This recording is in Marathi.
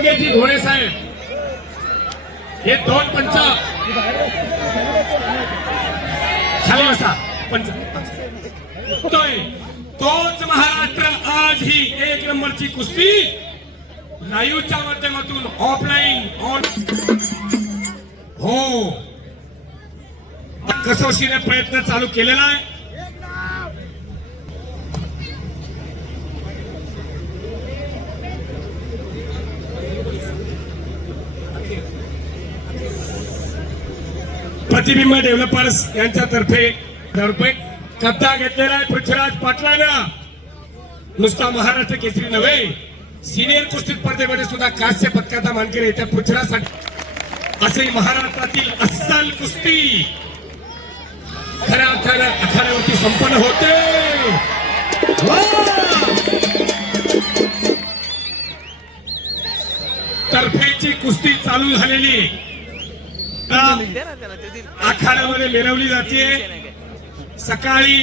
मंगेजी घोणे साहेब हे 2 पंच खाली बसा. पंच तोच महाराष्ट्र आज ही 1 नंबरची कुस्ती लाईव्हच्या माध्यमातून ऑफलाईन ऑन हो कसोशीने प्रयत्न चालू केलेला आहे. प्रतिबिंब डेव्हलपर्स यांच्यातर्फे कब्जा घेतलेला आहे पृथ्वीराज पाटलांना. नुसता महाराष्ट्र केसरी नव्हे, सिनियर कुस्ती स्पर्धेमध्ये सुद्धा कांस्य पदकाचा मानकरी येत्या पृथ्वीराजसाठी असे महाराष्ट्रातील अस्सल कुस्ती खऱ्या अर्थाने आखाड्यावरती संपन्न होते. तर्फेची कुस्ती चालू झालेली आखाड्यामध्ये मिरवली जाते. सकाळी